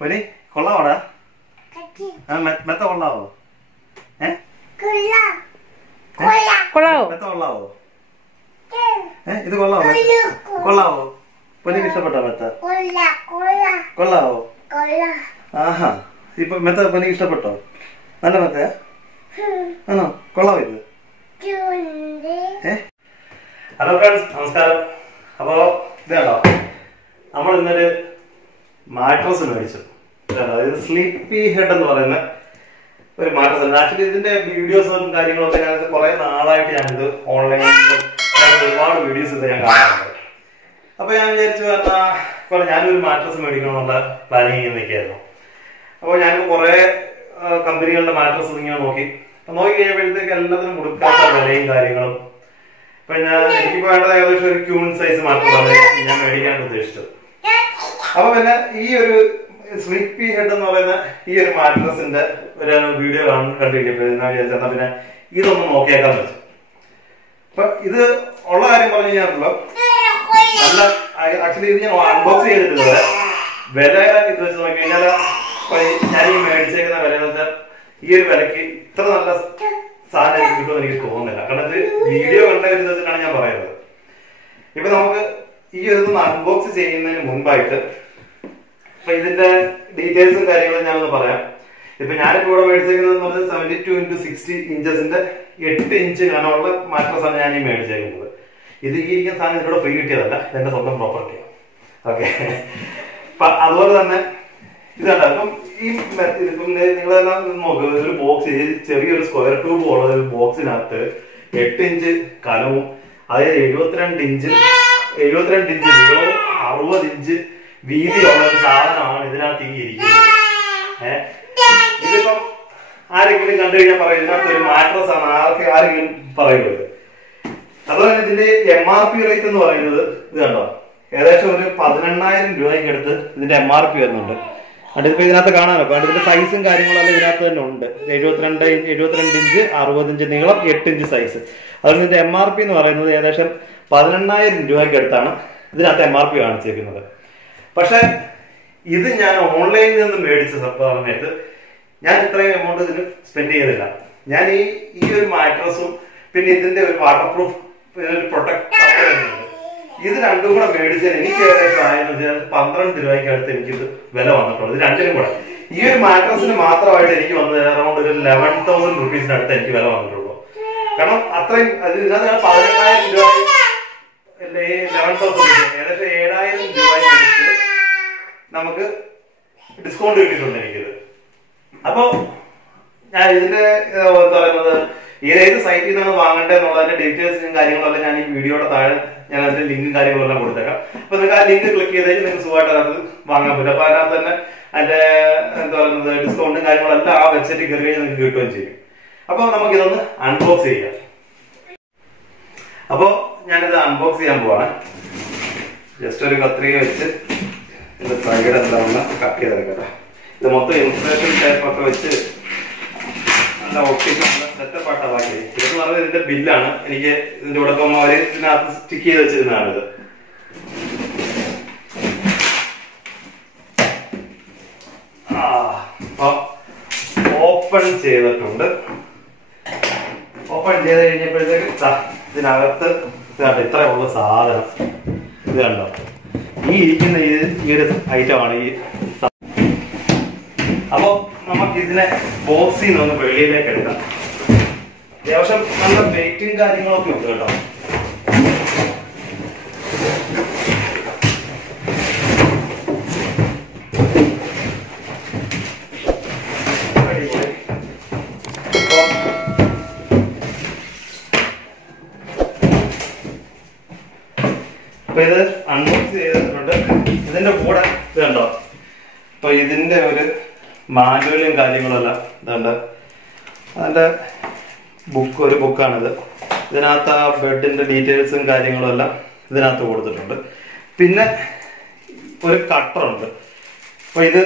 പൊരി കൊള്ളാവോടാ? മെത്ത കൊള്ളാവോ? കൊള്ളാവോ? മെത്ത കൊള്ളാവോ? ഇത് കൊള്ളാവോ? കൊള്ളാവോ? പൊന്നിക്ക് ഇഷ്ടപ്പെട്ടോ മെത്ത? കൊള്ളാവോ? ആഹാ, ഇപ്പൊ മെത്ത പൊന്നിക്ക് ഇഷ്ടപ്പെട്ടോ? നല്ല മെത്തയാ? ആണോ? കൊള്ളാവോ ഇത്? ഹലോ ഫ്രണ്ട്സ്, നമസ്കാരം. അപ്പോ ഇതാണോ, നമ്മൾ ഇന്നൊരു മാട്രസ് മേടിച്ചു. ഇത് സ്ലീപ്പി ഹെഡ് എന്ന് പറയുന്ന ഒരു മാട്രസ്. ആക്ച്വലി ഇതിന്റെ വീഡിയോസും കാര്യങ്ങളൊക്കെ ഞാൻ കുറെ നാളായിട്ട് ഞാനിത് ഓൺലൈനിൽ ഒരുപാട് വീഡിയോസ് ഇത് ഞാൻ കാണാറുണ്ട്. അപ്പൊ ഞാൻ വിചാരിച്ചു ഞാനൊരു മാട്രസ് മേടിക്കണമെന്നുള്ള പ്ലാനിങ് നിൽക്കുകയായിരുന്നു. അപ്പോൾ ഞാനിപ്പോൾ കുറെ കമ്പനികളുടെ മാട്രസ് ഇങ്ങനെ നോക്കി കഴിഞ്ഞപ്പോഴത്തേക്ക് എല്ലാത്തിനും കൊടുക്കാത്ത വിലയും കാര്യങ്ങളും. പിന്നെ എനിക്കിപ്പോ വേണ്ടത് ഏകദേശം ഒരു ക്യൂൺ സൈസ് മാട്രസാണ് ഞാൻ മേടിക്കാൻ ഉദ്ദേശിച്ചത്. അപ്പൊ പിന്നെ ഈ ഒരു സ്ലീപ്പി ഹെഡ് എന്ന് പറയുന്ന ഈ ഒരു മാട്രസിന്റെ ഒരു വീഡിയോ കണ്ടിരിക്കപ്പോൾ വിചാരിച്ചാൽ പിന്നെ ഇതൊന്ന് നോക്കിയേക്കാന്ന് വെച്ചു. അപ്പൊ ഇത് ഉള്ള കാര്യം പറഞ്ഞു കഴിഞ്ഞാൽ നല്ല ആക്ച്വലി ഇത് ഞാൻ അൺബോക്സ് ചെയ്തിട്ടുള്ളത് വില ഇത് വെച്ച് നോക്കി കഴിഞ്ഞാൽ ഞാൻ ഈ മേടിച്ചേക്കുന്ന വില എന്ന് വെച്ചാൽ ഈ ഒരു വിലക്ക് ഇത്ര നല്ല സാധനം എനിക്ക് കിട്ടുമെന്ന് എനിക്ക് തോന്നുന്നില്ല. കാരണം ഇത് വീഡിയോ കണ്ട ഒരു വിധത്തിലാണ് ഞാൻ പറയുന്നത്. ഇപ്പൊ നമുക്ക് ഈ ഒരു അൺബോക്സ് ചെയ്യുന്നതിന് മുൻപായിട്ട് അപ്പൊ ഇതിന്റെ ഡീറ്റെയിൽസും കാര്യങ്ങളും ഞാനൊന്ന് പറയാം. ഇപ്പൊ ഞാനിപ്പോ ഇവിടെ മേടിച്ചേക്കുന്നത് 72x60 ഇഞ്ചസിന്റെ 8 ഇഞ്ച് കനമുള്ള മാട്രസാണ് ഞാൻ ഈ മേടിച്ചേക്കുന്നത്. ഇത് ഈ ഇരിക്കുന്ന സാധനം ഇതിലൂടെ ഫ്രീ കിട്ടിയതല്ല, ഇതെന്റെ സ്വന്തം പ്രോപ്പർട്ടിയാണ്. ഓക്കെ, അതുപോലെ തന്നെ ഇതാണ്. അപ്പം ഈ ഇതിപ്പം നിങ്ങൾ നോക്കുക, ഒരു ബോക്സ് ചെറിയൊരു സ്ക്വയർ ട്യൂബ് ഉള്ള ഒരു ബോക്സിനകത്ത് 8 ഇഞ്ച് കനവും അതായത് 72 ഇഞ്ച് നീളവും 60 ഇഞ്ച് വീതിയുള്ള ഒരു സാധനമാണ് ഇതിനകത്ത് ഈ ഇരിക്കുന്നത്. ഇതിപ്പം ആരെങ്കിലും കണ്ടു കഴിഞ്ഞാൽ പറയും ഇതിനകത്ത് ഒരു മാട്രസ് ആണ്, ആരെങ്കിലും പറയുന്നത്. അതുപോലെ തന്നെ ഇതിന്റെ MRP റേറ്റ് എന്ന് പറയുന്നത് ഇത് കണ്ടോ, ഏകദേശം ഒരു 18,000 രൂപയ്ക്ക് അടുത്ത് ഇതിന്റെ MRP വരുന്നുണ്ട്. അതിപ്പോ ഇതിനകത്ത് കാണാനോ, കാരണം ഇതിന്റെ സൈസും കാര്യങ്ങളെല്ലാം ഇതിനകത്ത് തന്നെ ഉണ്ട്. 72 ഇഞ്ച് 60 ഇഞ്ച് നീളം 8 ഇഞ്ച് സൈസ്. അതുകൊണ്ട് ഇതിന്റെ MRP എന്ന് പറയുന്നത് ഏകദേശം 18,000 രൂപയ്ക്ക് അടുത്താണ് ഇതിനകത്ത് MRP കാണിച്ചേക്കുന്നത്. പക്ഷെ ഇത് ഞാൻ ഓൺലൈനിൽ നിന്ന് മേടിച്ച സമയത്ത് ഞാൻ ഇത്രയും എമൗണ്ട് ഇതിന് സ്പെൻഡ് ചെയ്തില്ല. ഞാൻ ഈ ഒരു മാട്രസും പിന്നെ ഇതിന്റെ ഒരു വാട്ടർ പ്രൂഫ് പ്രൊട്ടക്ട് ഇത് രണ്ടും കൂടെ മേടിച്ചാൽ എനിക്ക് ഏകദേശം ആയെന്ന് വെച്ചാൽ 12 രൂപയ്ക്ക് അടുത്ത് എനിക്കിത് വില വന്നിട്ടുള്ളൂ. ഇത് രണ്ടിനും കൂടെ ഈ ഒരു മാട്രസിന് മാത്രമായിട്ട് എനിക്ക് വന്നത് അറൗണ്ട് ഒരു 11,000 റുപ്പീസിന് അടുത്ത് എനിക്ക് വില വന്നിട്ടുള്ളൂ. കാരണം അത്രയും ഇതിനകത്ത് 18,000 രൂപ അല്ലെ 11,000 ഏകദേശം 7,000 രൂപയ്ക്ക് നമുക്ക് ഡിസ്കൗണ്ട് കിട്ടിയിട്ടുണ്ട് എനിക്കിത്. അപ്പൊ ഞാൻ ഇതിന്റെ എന്താ പറയുന്നത് ഏത് സൈറ്റിൽ നിന്നാണ് വാങ്ങേണ്ടതെന്നുള്ളതിന്റെ ഡീറ്റെയിൽസും കാര്യങ്ങളെല്ലാം ഞാൻ ഈ വീഡിയോയുടെ താഴെ ഞാൻ അതിന്റെ ലിങ്കും കാര്യങ്ങളെല്ലാം കൊടുത്തേക്കാം. അപ്പൊ നിങ്ങൾക്ക് ആ ലിങ്ക് ക്ലിക്ക് ചെയ്ത് കഴിഞ്ഞാൽ നിങ്ങൾക്ക് സുഖമായിട്ട് അത് വാങ്ങാൻ പറ്റും. അപ്പൊ അതിനകത്ത് തന്നെ അതിന്റെ എന്താ പറയുന്നത് ഡിസ്കൗണ്ടും കാര്യങ്ങളെല്ലാം ആ വെബ്സൈറ്റിൽ കയറി കഴിഞ്ഞാൽ നിങ്ങൾക്ക് കിട്ടുകയും ചെയ്യും. അപ്പൊ നമുക്കിതൊന്ന് അൺബോക്സ് ചെയ്യാം. അപ്പൊ ഞാനിത് അൺബോക്സ് ചെയ്യാൻ പോവാണ്. ജസ്റ്റ് ഒരു കത്രിക വെച്ച് ഇതിന്റെ സൈഡ് എന്താണെന്ന് കട്ട് ചെയ്തെടുക്കട്ടെ. ഇത് മൊത്തം ഇൻസുലേഷൻ ടൈപ്പൊക്കെ വെച്ച് നല്ല ഒട്ടിച്ച് നല്ല സെറ്റപ്പ് ആയിട്ടാക്കി. ഇതെന്ന് പറയുന്നത് ഇതിന്റെ ബില്ലാണ്. എനിക്ക് ഇതിന്റെ കൂടെ ഇപ്പം അവര് ഇതിനകത്ത് സ്റ്റിക്ക് ചെയ്ത് വെച്ചിരുന്നതാണിത്. അപ്പൊ ഓപ്പൺ ചെയ്തിട്ടുണ്ട്. ഓപ്പൺ ചെയ്ത് കഴിഞ്ഞപ്പോഴത്തേക്ക് ഇതിനകത്ത് ഇത്രയുള്ള സാധനം ഇത് കണ്ടോ, ഈ ഇരിക്കുന്ന ഈ ഒരു ഐറ്റമാണ് ഈ. അപ്പൊ നമുക്ക് ഇതിനെ ബോക്സിൽ നിന്ന് വെളിയിലേക്ക് എടുക്കാം. അത്യാവശ്യം നല്ല വെയിറ്റും കാര്യങ്ങളൊക്കെ ഉണ്ട് കേട്ടോ. അപ്പൊ ഇത് അൺബോക്സ് ചെയ്തിട്ടുണ്ട്. ഇതിന്റെ കൂടെ ഇത് കണ്ടോ, അപ്പൊ ഇതിന്റെ ഒരു മാനുവലും കാര്യങ്ങളെല്ലാം ഇതുണ്ട്. അതിന്റെ ഒരു ബുക്കാണിത്. ഇതിനകത്ത് ആ ബെഡിന്റെ ഡീറ്റെയിൽസും കാര്യങ്ങളും എല്ലാം ഇതിനകത്ത് കൊടുത്തിട്ടുണ്ട്. പിന്നെ ഒരു കട്ടറുണ്ട്. അപ്പൊ ഇത്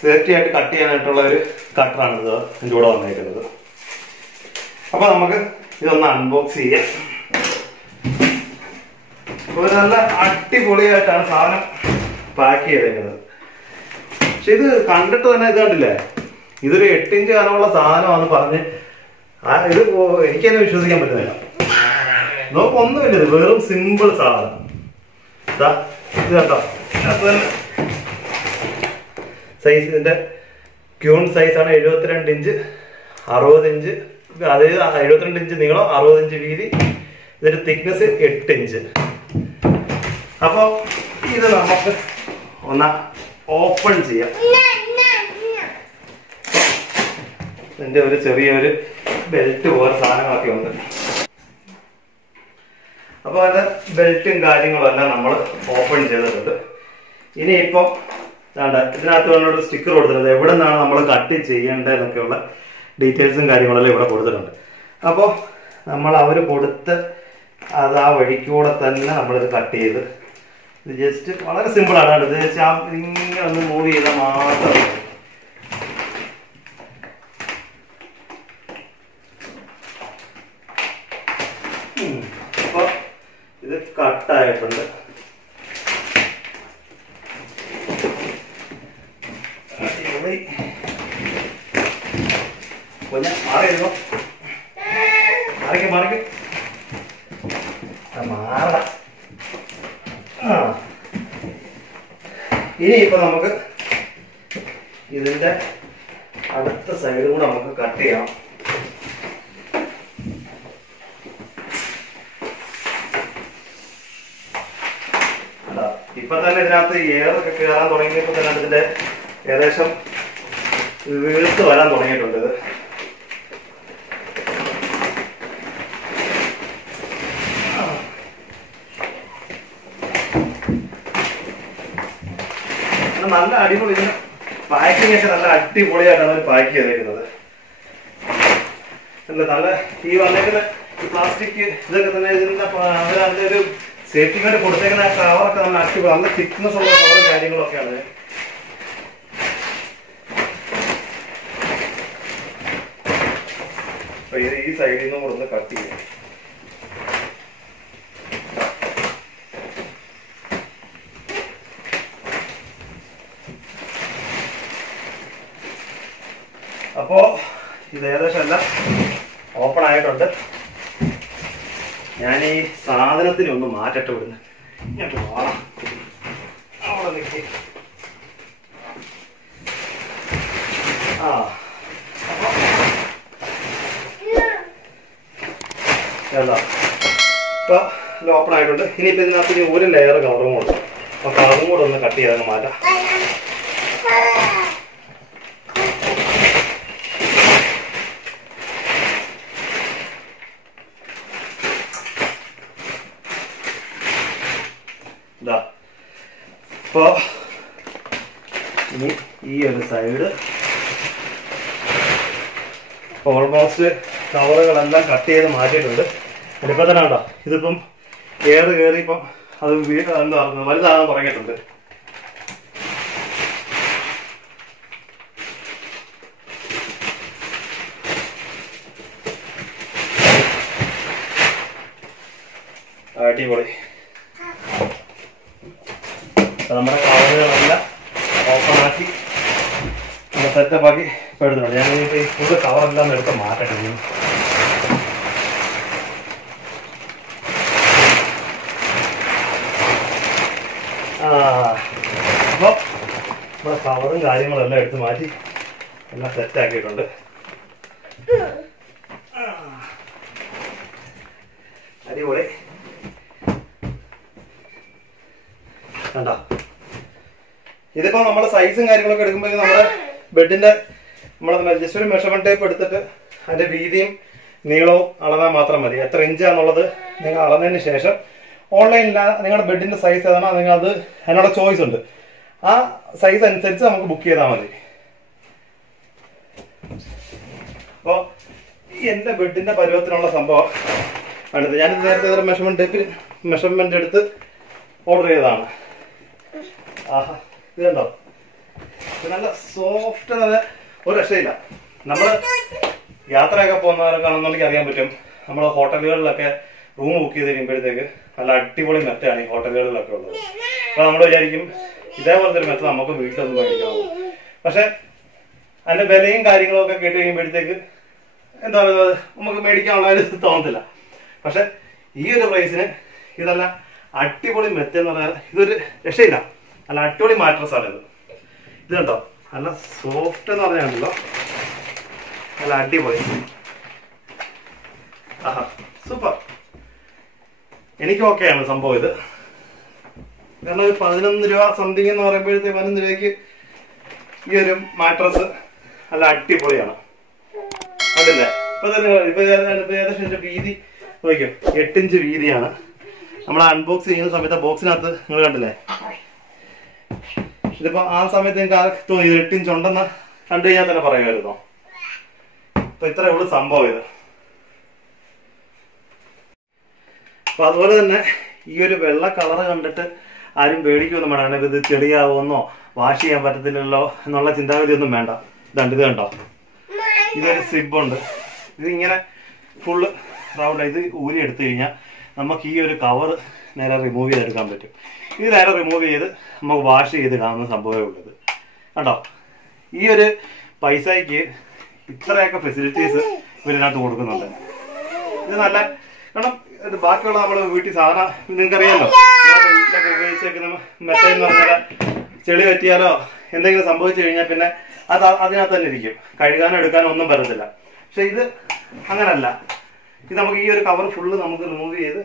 സേഫ്റ്റി ആയിട്ട് കട്ട് ചെയ്യാനായിട്ടുള്ള ഒരു കട്ടറാണ് ഇത് ഇതിന്റെ കൂടെ വന്നേക്കുന്നത്. അപ്പൊ നമുക്ക് ഇതൊന്ന് അൺബോക്സ് ചെയ്യാം. ഒരു നല്ല അടിപൊളിയായിട്ടാണ് സാധനം പാക്ക് ചെയ്തേക്കുന്നത്. പക്ഷെ ഇത് കണ്ടിട്ട് തന്നെ ഇത് കണ്ടില്ലേ, ഇതൊരു 8 ഇഞ്ച് കനമുള്ള സാധനമാണെന്ന് പറഞ്ഞ് ഇത് എനിക്ക് തന്നെ വിശ്വസിക്കാൻ പറ്റുന്നില്ല. നോക്ക് ഒന്നുമില്ല, ഇത് വെറും സിമ്പിൾ സാധനം. ഇത് കേട്ടോ, സൈസ് ഇതിന്റെ ക്യൂൺ സൈസാണ് 72 ഇഞ്ച് 60 ഇഞ്ച്, അതായത് 72 ഇഞ്ച് നീളം 60 ഇഞ്ച് വീതി. ഇതിന്റെ തിക്നെസ് 8 ഇഞ്ച്. അപ്പൊ ഇത് നമുക്ക് ഒന്ന് ഓപ്പൺ ചെയ്യാം. ഇതിന്റെ ഒരു ചെറിയൊരു ബെൽറ്റ് പോലെ സാധനങ്ങളൊക്കെ ഉണ്ട്. അപ്പൊ അതിന്റെ ബെൽറ്റും കാര്യങ്ങളും എല്ലാം നമ്മൾ ഓപ്പൺ ചെയ്തിട്ടുണ്ട്. ഇനിയിപ്പം ഇതിനകത്ത് വേണ്ട സ്റ്റിക്കർ കൊടുത്തിട്ടുണ്ട്, എവിടെ നിന്നാണ് നമ്മൾ കട്ട് ചെയ്യേണ്ടതെന്നൊക്കെയുള്ള ഡീറ്റെയിൽസും കാര്യങ്ങളെല്ലാം ഇവിടെ കൊടുത്തിട്ടുണ്ട്. അപ്പോൾ നമ്മൾ അവർ കൊടുത്ത് അത് ആ വഴിക്കൂടെ തന്നെ നമ്മളിത് കട്ട് ചെയ്ത്, ഇത് ജസ്റ്റ് വളരെ സിമ്പിളാണ്. ഇത് ഇങ്ങനെ ഒന്ന് മൂവ് ചെയ്താൽ മാത്രം അപ്പോൾ ഇത് കട്ടായിട്ടുണ്ട്. മാറിയിരുന്നു, മാറിക്ക് മാറ. ഇനിയിപ്പോ നമുക്ക് ഇതിന്റെ അടുത്ത സൈഡും കൂടെ നമുക്ക് കട്ട് ചെയ്യണം. ഇപ്പൊ തന്നെ ഇതിനകത്ത് എയറൊക്കെ കയറാൻ തുടങ്ങിയപ്പോ തന്നെ ഇതിന്റെ ഏകദേശം വീർത്ത് വരാൻ തുടങ്ങിയിട്ടുണ്ട്. ഇത് നല്ല അടിപൊളി, ഇതിന് പാക്കിംഗ് ഒക്കെ നല്ല അടിപൊളിയായിട്ടാണ് അവർ പാക്ക് ചെയ്തേക്കുന്നത്. നല്ല ഈ വന്നേക്കുന്ന പ്ലാസ്റ്റിക് ഇതൊക്കെ തന്നെ ഇതിന്റെ അവരതിന്റെ ഒരു സേഫ്റ്റിക്ക് വേണ്ടി കൊടുത്തേക്കുന്ന കവറൊക്കെ നല്ല അടിപൊളി, നല്ല തിക്നെസ് ഉള്ള കവറും കാര്യങ്ങളൊക്കെയാണ്. അപ്പൊ ഇത് ഈ സൈഡിൽ നിന്നും കൂടെ ഒന്ന് കട്ട് ചെയ്യാം. അപ്പോ ഇത് ഏകദേശം എല്ലാം ഓപ്പൺ ആയിട്ടുണ്ട്. ഞാൻ ഈ സാധനത്തിന് ഒന്ന് മാറ്റട്ടെ വിടുന്നു. ഇങ്ങോട്ട് പോകണം, അവിടെ നിൽക്കി. ഇപ്പൊ ഓപ്പൺ ആയിട്ടുണ്ട്. ഇനിയിപ്പോ ഇതിനകത്ത് ഇനി ഒരു ലെയർ കവറും കൂടെ, അപ്പൊ കവറും കൂടെ ഒന്ന് കട്ട് ചെയ്തങ്ങ് മാറ്റാം. അപ്പോ ഇനി ഈ ഒരു സൈഡ് ഓൾമോസ്റ്റ് കവറുകളെല്ലാം കട്ട് ചെയ്ത് മാറ്റിയിട്ടുണ്ട്. ഇപ്പൊ തന്നെ ഉണ്ടോ, ഇതിപ്പം എയർ കയറി ഇപ്പം അത് എന്താ പറയുക വലുതാകാൻ തുടങ്ങിയിട്ടുണ്ട്. അടിപൊളി. നമ്മുടെ കവറുകളെല്ലാം ഓപ്പൺ ആക്കി സെറ്റപ്പ് ആക്കി ഇപ്പൊ എടുത്തിട്ടുണ്ട്. ഞാൻ ഇനിയിപ്പോ ഈ ഫുൾ കവറെല്ലാം എടുത്ത് മാറ്റട്ടെ. അപ്പോൾ നമ്മുടെ കവറും കാര്യങ്ങളും എല്ലാം എടുത്ത് മാറ്റി എല്ലാം സെറ്റാക്കിയിട്ടുണ്ട്. അടിപൊളി. കണ്ടോ, ഇതിപ്പോ നമ്മുടെ സൈസും കാര്യങ്ങളൊക്കെ എടുക്കുമ്പോൾ നമ്മുടെ ബെഡിന്റെ നമ്മൾ ജസ്റ്റ് ഒരു മെഷർമെന്റ് ടേപ്പ് എടുത്തിട്ട് അതിന്റെ വീതിയും നീളവും അളന്നാൽ മാത്രം മതി. എത്ര ഇഞ്ചാന്നുള്ളത് നിങ്ങൾ അളന്നതിന് ശേഷം ഓൺലൈനിൽ നിങ്ങളുടെ ബെഡിന്റെ സൈസ് ഏതാണോ നിങ്ങൾ അത് അതിനുള്ള ചോയ്സ് ഉണ്ട്. ആ സൈസ് അനുസരിച്ച് നമുക്ക് ബുക്ക് ചെയ്താൽ മതി. അപ്പോൾ ഈ എന്റെ ബെഡിന്റെ പരുവത്തിനുള്ള സംഭവം അടുത്ത് ഞാൻ നേരത്തെ മെഷർമെന്റ് ടേപ്പിൽ മെഷർമെന്റ് എടുത്ത് ഓർഡർ ചെയ്തതാണ്. ആഹാ, ഇത് കണ്ടോ, ഇത് നല്ല സോഫ്റ്റ്, നല്ല ഒരു രക്ഷയില്ല. നമ്മള് യാത്രയൊക്കെ പോകുന്നവരൊക്കെയാണെന്നുണ്ടെങ്കിൽ അറിയാൻ പറ്റും. നമ്മൾ ഹോട്ടലുകളിലൊക്കെ റൂം ബുക്ക് ചെയ്ത് കഴിയുമ്പോഴത്തേക്ക് നല്ല അടിപൊളി മെത്തയാണ് ഈ ഹോട്ടലുകളിലൊക്കെ ഉള്ളത്. അപ്പൊ നമ്മൾ വിചാരിക്കും ഇതേപോലത്തെ ഒരു മെത്ത നമുക്ക് വീട്ടിലൊന്നും മേടിക്കണം. പക്ഷെ അതിന്റെ വിലയും കാര്യങ്ങളും ഒക്കെ കേട്ട് കഴിയുമ്പോഴത്തേക്ക് എന്താ പറയുക, നമുക്ക് മേടിക്കാനുള്ള തോന്നത്തില്ല. പക്ഷെ ഈ ഒരു പ്രൈസിന് ഇതെല്ലാം അടിപൊളി മെത്തെന്ന് പറഞ്ഞാൽ ഇതൊരു രക്ഷയില്ല. നല്ല അടിപൊളി മാട്രസ് ആണ് ഇത് കണ്ടോ, നല്ല സോഫ്റ്റ് എന്ന് പറഞ്ഞാണല്ലോ, നല്ല അടിപൊളി. ആഹാ സൂപ്പർ. എനിക്ക് ഓക്കെയാണ് സംഭവം ഇത്. കാരണം ഒരു 11 രൂപ സംതിങ് എന്ന് പറയുമ്പോഴത്തേക്ക് 11 രൂപയ്ക്ക് ഈ ഒരു മാട്രസ് നല്ല അടിപൊളിയാണ്. കണ്ടില്ലേ? ഇപ്പൊ ഏകദേശം ഇതിന്റെ വീതി നോക്കിയോ, 8 ഇഞ്ച് വീതിയാണ്. നമ്മൾ അൺബോക്സ് ചെയ്യുന്ന സമയത്ത് ബോക്സിനകത്ത് നിങ്ങൾ കണ്ടില്ലേ, ഇതിപ്പോ ആ സമയത്ത് നിങ്ങൾക്ക് തോന്നി 8 ഇഞ്ച് ഉണ്ടെന്ന് കണ്ടു കഴിഞ്ഞാൽ തന്നെ പറയുമായിരുന്നോ? അപ്പൊ ഇത്രയേ ഉള്ളൂ സംഭവം ഇത്. അപ്പൊ അതുപോലെ തന്നെ ഈ ഒരു വെള്ള കളർ കണ്ടിട്ട് ആരും പേടിക്കൊന്നും വേണ്ട, ഇത് ചെളിയാവുമെന്നോ വാഷ് ചെയ്യാൻ പറ്റത്തില്ലല്ലോ എന്നുള്ള ചിന്താഗതി ഒന്നും വേണ്ട. ഇതുണ്ട്, ഇത് കണ്ടോ, ഇതൊരു സിബുണ്ട്. ഇതിങ്ങനെ ഫുള്ള് റൗണ്ട്. ഇത് ഊരി എടുത്തു കഴിഞ്ഞാൽ നമുക്ക് ഈ ഒരു കവർ നേരെ റിമൂവ് ചെയ്തെടുക്കാൻ പറ്റും. ഇത് നേരെ റിമൂവ് ചെയ്ത് നമുക്ക് വാഷ് ചെയ്ത് കാണുന്ന സംഭവമേ ഉള്ളത്. കണ്ടോ, ഈ ഒരു പൈസയ്ക്ക് ഇത്രയൊക്കെ ഫെസിലിറ്റീസ് ഇവരിനകത്ത് കൊടുക്കുന്നുണ്ട്. ഇത് നല്ല, കാരണം ഇത് ബാക്കിയുള്ള നമ്മൾ വീട്ടിൽ സാധാരണ നിങ്ങൾക്കറിയാമല്ലോ, വീട്ടിലൊക്കെ ഉപയോഗിച്ചേക്കുന്ന മെത്തയെന്ന് പറഞ്ഞാൽ ചെളി പറ്റിയാലോ എന്തെങ്കിലും സംഭവിച്ചു കഴിഞ്ഞാൽ പിന്നെ അത് അതിനകത്ത് തന്നെ ഇരിക്കും, കഴുകാനോ എടുക്കാനോ ഒന്നും പറ്റത്തില്ല. പക്ഷെ ഇത് അങ്ങനല്ല. ഇത് നമുക്ക് ഈ ഒരു കവർ ഫുള്ള് നമുക്ക് റിമൂവ് ചെയ്ത്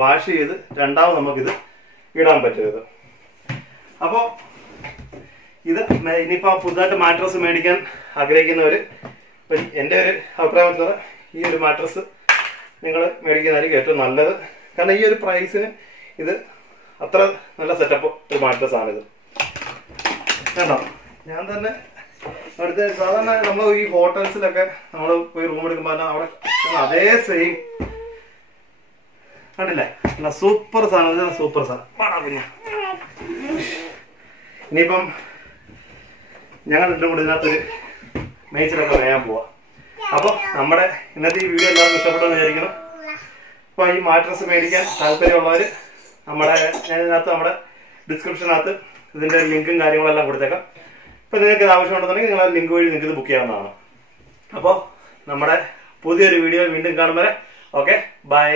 വാഷ് ചെയ്ത് രണ്ടാമത് നമുക്കിത് ഇടാൻ പറ്റും ഇത്. അപ്പോൾ ഇത് ഇനിയിപ്പോൾ പുതുതായിട്ട് മാട്രസ് മേടിക്കാൻ ആഗ്രഹിക്കുന്നവര്, എൻ്റെ ഒരു അഭിപ്രായം വെച്ചാൽ ഈ ഒരു മാട്രസ് നിങ്ങൾ മേടിക്കുന്നതായിരിക്കും ഏറ്റവും നല്ലത്. കാരണം ഈ ഒരു പ്രൈസിന് ഇത് അത്ര നല്ല സെറ്റപ്പ് ഒരു മാട്രസ് ആണിത്. കണ്ടോ, ഞാൻ തന്നെ അടുത്ത സാധാരണ നമ്മൾ ഈ ഹോട്ടൽസിലൊക്കെ നമ്മൾ പോയി റൂം എടുക്കുമ്പോൾ അവിടെ അതേ സെയിം കണ്ടില്ലേ, നല്ല സൂപ്പർ സാധനം, സൂപ്പർ സാധനം. പിന്നെ ഇനിയിപ്പം ഞങ്ങൾ രണ്ടും കൂടി ഇതിനകത്തൊരു മേച്ചിലൊക്കെ വേയാൻ പോവാം. അപ്പോൾ നമ്മുടെ ഇന്നത്തെ ഈ വീഡിയോ എല്ലാവർക്കും ഇഷ്ടപ്പെട്ടെന്ന് വിചാരിക്കണം. അപ്പോൾ ഈ മാട്രസ് മേടിക്കാൻ താല്പര്യമുള്ളവർ ഇതിനകത്ത് നമ്മുടെ ഡിസ്ക്രിപ്ഷനകത്ത് ഇതിൻ്റെ ലിങ്കും കാര്യങ്ങളെല്ലാം കൊടുത്തേക്കാം. അപ്പോൾ നിങ്ങൾക്ക് ഇത് ആവശ്യമുണ്ടെന്നുണ്ടെങ്കിൽ നിങ്ങൾ ആ ലിങ്ക് വഴി നിങ്ങൾക്ക് ഇത് ബുക്ക് ചെയ്യാവുന്നതാണ്. അപ്പോൾ നമ്മുടെ പുതിയൊരു വീഡിയോ വീണ്ടും കാണും വരെ ഓക്കെ, ബൈ.